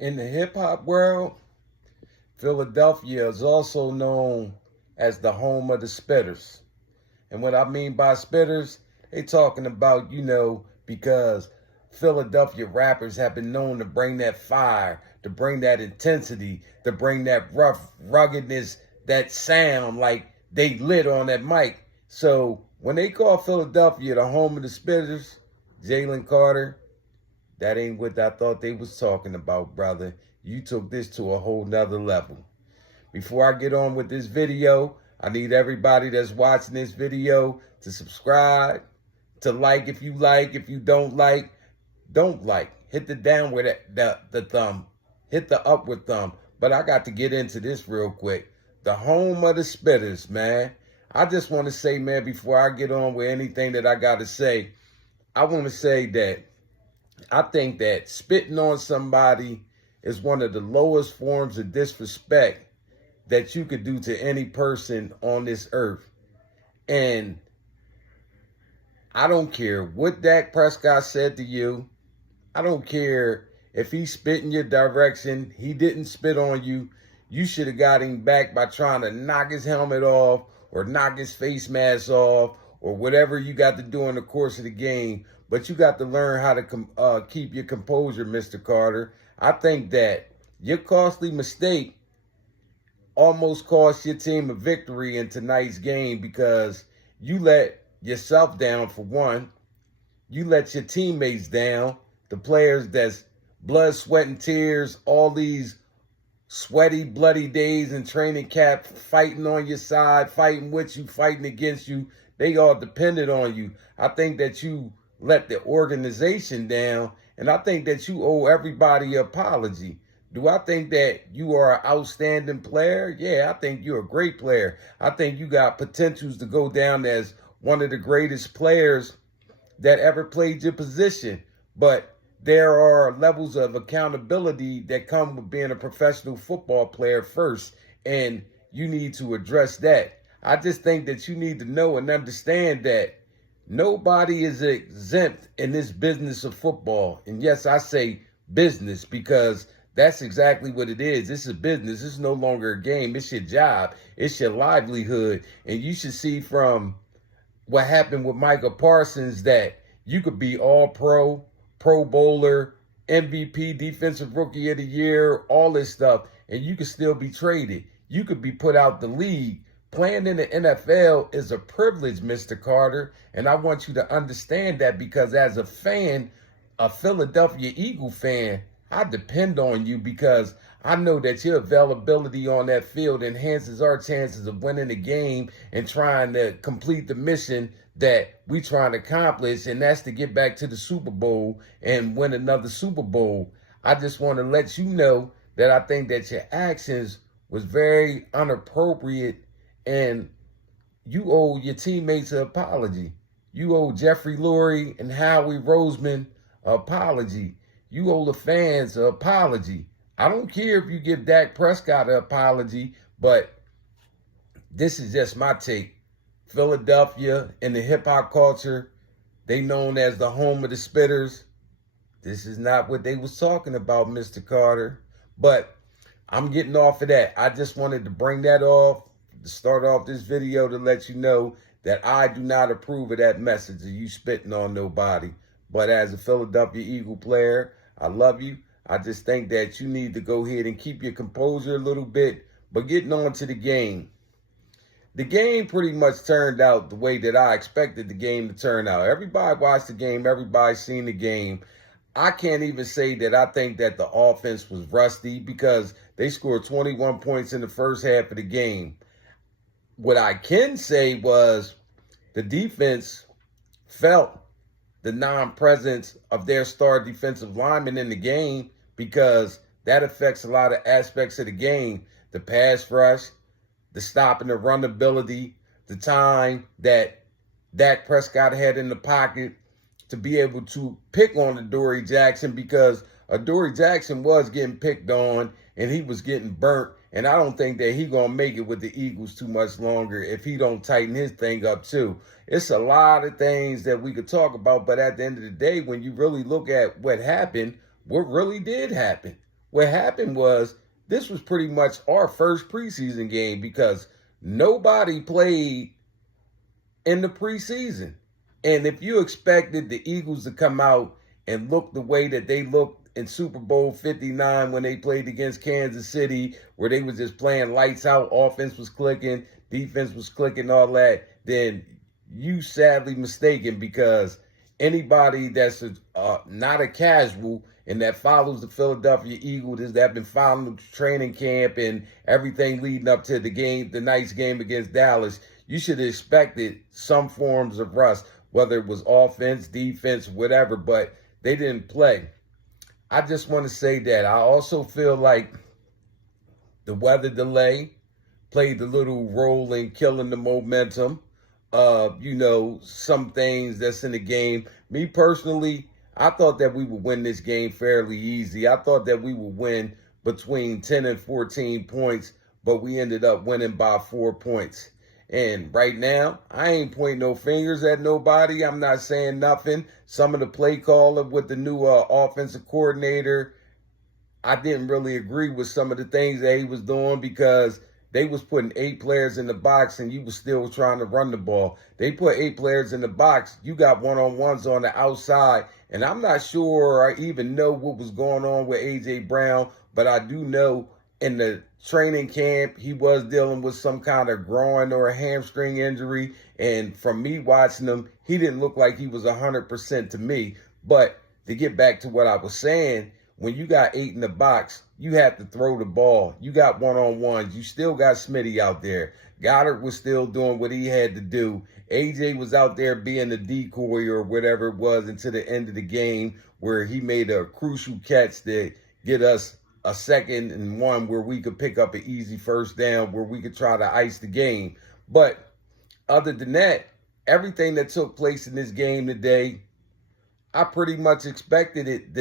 In the hip hop world, Philadelphia is also known as the home of the spitters. And what I mean by spitters, they talking about, because Philadelphia rappers have been known to bring that fire, to bring that intensity, to bring that rough ruggedness, that sound like they lit on that mic. So when they call Philadelphia the home of the spitters, Jalen Carter, that ain't what I thought they was talking about, brother. You took this to a whole nother level. Before I get on with this video, I need everybody that's watching this video to subscribe, to like if you like. If you don't like, don't like. Hit the downward the thumb. Hit the upward thumb. But I got to get into this real quick. The home of the spitters, man. I just want to say, man, before I get on with anything that I got to say, I want to say that I think that spitting on somebody is one of the lowest forms of disrespect that you could do to any person on this earth. And I don't care what Dak Prescott said to you. I don't care if he spit in your direction. He didn't spit on you. You should have got him back by trying to knock his helmet off or knock his face mask off or whatever you got to do in the course of the game. But you got to learn how to keep your composure, Mr. Carter. I think that your costly mistake almost cost your team a victory in tonight's game because you let yourself down for one. You let your teammates down, the players that's blood, sweat, and tears, all these sweaty, bloody days in training camp, fighting on your side, fighting with you, fighting against you. They all depended on you. I think that you let the organization down, and I think that you owe everybody an apology. Do I think that you are an outstanding player? Yeah, I think you're a great player. I think you got potentials to go down as one of the greatest players that ever played your position. But there are levels of accountability that come with being a professional football player first, and you need to address that. I just think that you need to know and understand that nobody is exempt in this business of football. And yes, I say business because that's exactly what it is. It's a business. It's no longer a game. It's your job. It's your livelihood. And you should see from what happened with Micah Parsons that you could be all pro, Pro Bowler, MVP, Defensive Rookie of the Year, all this stuff, and you could still be traded. You could be put out the league. Playing in the NFL is a privilege, Mr. Carter, and I want you to understand that because as a fan, a Philadelphia Eagle fan, I depend on you because I know that your availability on that field enhances our chances of winning the game and trying to complete the mission that we trying to accomplish, and that's to get back to the Super Bowl and win another Super Bowl. I just want to let you know that I think that your actions was very inappropriate, and you owe your teammates an apology. You owe Jeffrey Lurie and Howie Roseman an apology. You owe the fans an apology. I don't care if you give Dak Prescott an apology, but this is just my take. Philadelphia in the hip-hop culture, they known as the home of the spitters. This is not what they was talking about, Mr. Carter. But I'm getting off of that. I just wanted to bring that off, to start off this video to let you know that I do not approve of that message of you spitting on nobody. But as a Philadelphia Eagle player, I love you. I just think that you need to go ahead and keep your composure a little bit. But getting on to the game. The game pretty much turned out the way that I expected the game to turn out. Everybody watched the game. Everybody seen the game. I can't even say that I think that the offense was rusty because they scored 21 points in the first half of the game. What I can say was the defense felt the non-presence of their star defensive lineman in the game because that affects a lot of aspects of the game. The pass rush, the stop and the run ability, the time that Dak Prescott had in the pocket to be able to pick on Adoree Jackson because Adoree Jackson was getting picked on and he was getting burnt. And I don't think that he going to make it with the Eagles too much longer if he don't tighten his thing up too. It's a lot of things that we could talk about, but at the end of the day, when you really look at what happened, what really did happen? what happened was this was pretty much our first preseason game because nobody played in the preseason. And if you expected the Eagles to come out and look the way that they looked in Super Bowl 59 when they played against Kansas City, where they was just playing lights out, offense was clicking, defense was clicking, all that, then you sadly mistaken, because anybody that's not a casual and that follows the Philadelphia Eagles, that have been following the training camp and everything leading up to the game, the night's game against Dallas, you should have expected some forms of rust, whether it was offense, defense, whatever, but they didn't play. I just want to say that I also feel like the weather delay played a little role in killing the momentum of, some things that's in the game. Me personally, I thought that we would win this game fairly easy. I thought that we would win between 10 and 14 points, but we ended up winning by 4 points. And right now, I ain't pointing no fingers at nobody. I'm not saying nothing. Some of the play caller with the new offensive coordinator, I didn't really agree with some of the things that he was doing, because they was putting 8 players in the box and you was still trying to run the ball. They put 8 players in the box. You got one-on-ones on the outside. And I'm not sure I even know what was going on with A.J. Brown, but I do know in the training camp, he was dealing with some kind of groin or a hamstring injury. And from me watching him, he didn't look like he was 100% to me. But to get back to what I was saying, when you got 8 in the box, you have to throw the ball. You got one-on-ones. You still got Smitty out there. Goddard was still doing what he had to do. AJ was out there being the decoy or whatever it was until the end of the game, where he made a crucial catch to get us a 2nd and 1 where we could pick up an easy first down, where we could try to ice the game. But other than that, everything that took place in this game today, I pretty much expected it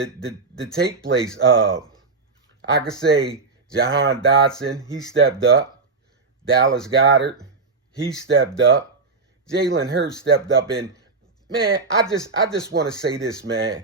to take place. I could say Jahan Dotson, he stepped up. Dallas Goedert, he stepped up. Jalen Hurts stepped up. And, man, I just want to say this, man.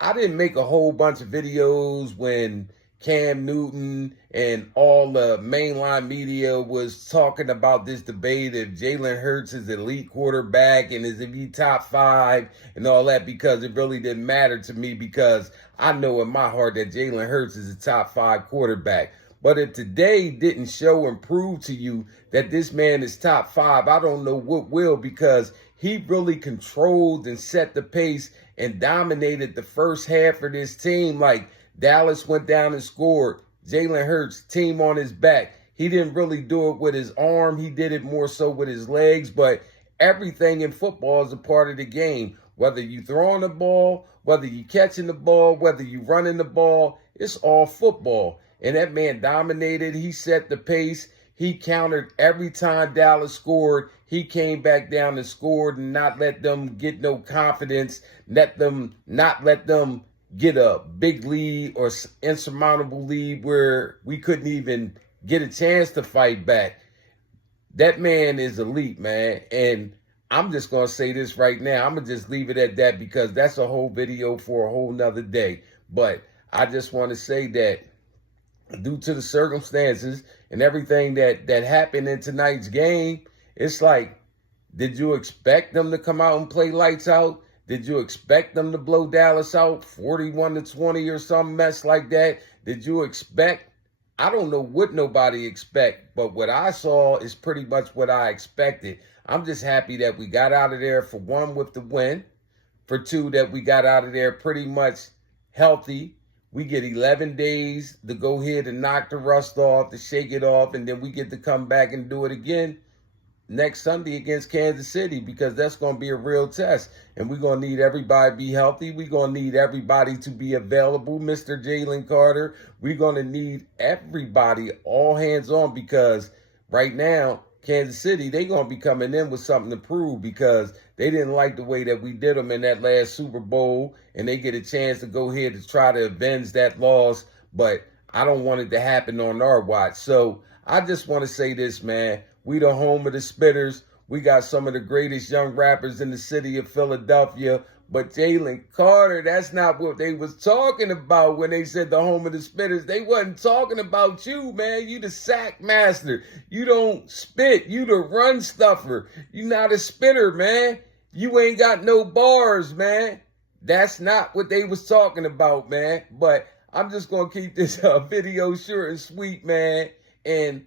I didn't make a whole bunch of videos when Cam Newton and all the mainline media was talking about this debate if Jalen Hurts is an elite quarterback and is he top 5 and all that, because it really didn't matter to me, because I know in my heart that Jalen Hurts is a top 5 quarterback. But if today didn't show and prove to you that this man is top 5, I don't know what will, because he really controlled and set the pace and dominated the first half of this team. Like, Dallas went down and scored. Jalen Hurts, team on his back. He didn't really do it with his arm. He did it more so with his legs. But everything in football is a part of the game. Whether you throwing the ball, whether you catching the ball, whether you running the ball, it's all football. And that man dominated. He set the pace. He countered every time Dallas scored. He came back down and scored and not let them get no confidence. Not let them get a big lead or insurmountable lead where we couldn't even get a chance to fight back. That man is elite, man. And I'm just going to say this right now. I'm going to just leave it at that, because that's a whole video for a whole nother day. But I just want to say that due to the circumstances and everything that happened in tonight's game, it's like, did you expect them to come out and play lights out? Did you expect them to blow Dallas out 41-20 or some mess like that? Did you expect? I don't know what nobody expect, but what I saw is pretty much what I expected. I'm just happy that we got out of there, for 1, with the win. For 2, that we got out of there pretty much healthy. We get 11 days to go ahead and knock the rust off, to shake it off, and then we get to come back and do it again next Sunday against Kansas City, because that's going to be a real test. And we're going to need everybody to be healthy. We're going to need everybody to be available. Mr. Jalen Carter, we're going to need everybody, all hands on, because right now, Kansas City, they're going to be coming in with something to prove, because they didn't like the way that we did them in that last Super Bowl, and they get a chance to go ahead and try to avenge that loss. But I don't want it to happen on our watch. So I just want to say this, man. We the home of the spitters. We got some of the greatest young rappers in the city of Philadelphia. But Jalen Carter, that's not what they was talking about when they said the home of the spitters. They wasn't talking about you, man. You the sack master. You don't spit. You the run stuffer. You not a spitter, man. You ain't got no bars, man. That's not what they was talking about, man. But I'm just going to keep this video short and sweet, man. And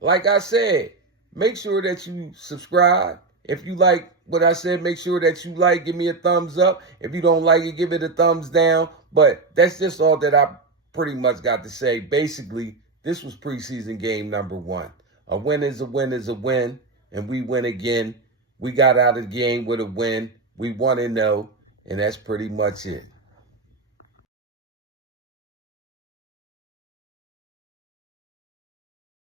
like I said, make sure that you subscribe. If you like what I said, make sure that you like, give me a thumbs up. If you don't like it, give it a thumbs down. But that's just all that I pretty much got to say. Basically, this was preseason game number 1. A win is a win is a win, and we win again. We got out of the game with a win. We 1-0, and that's pretty much it.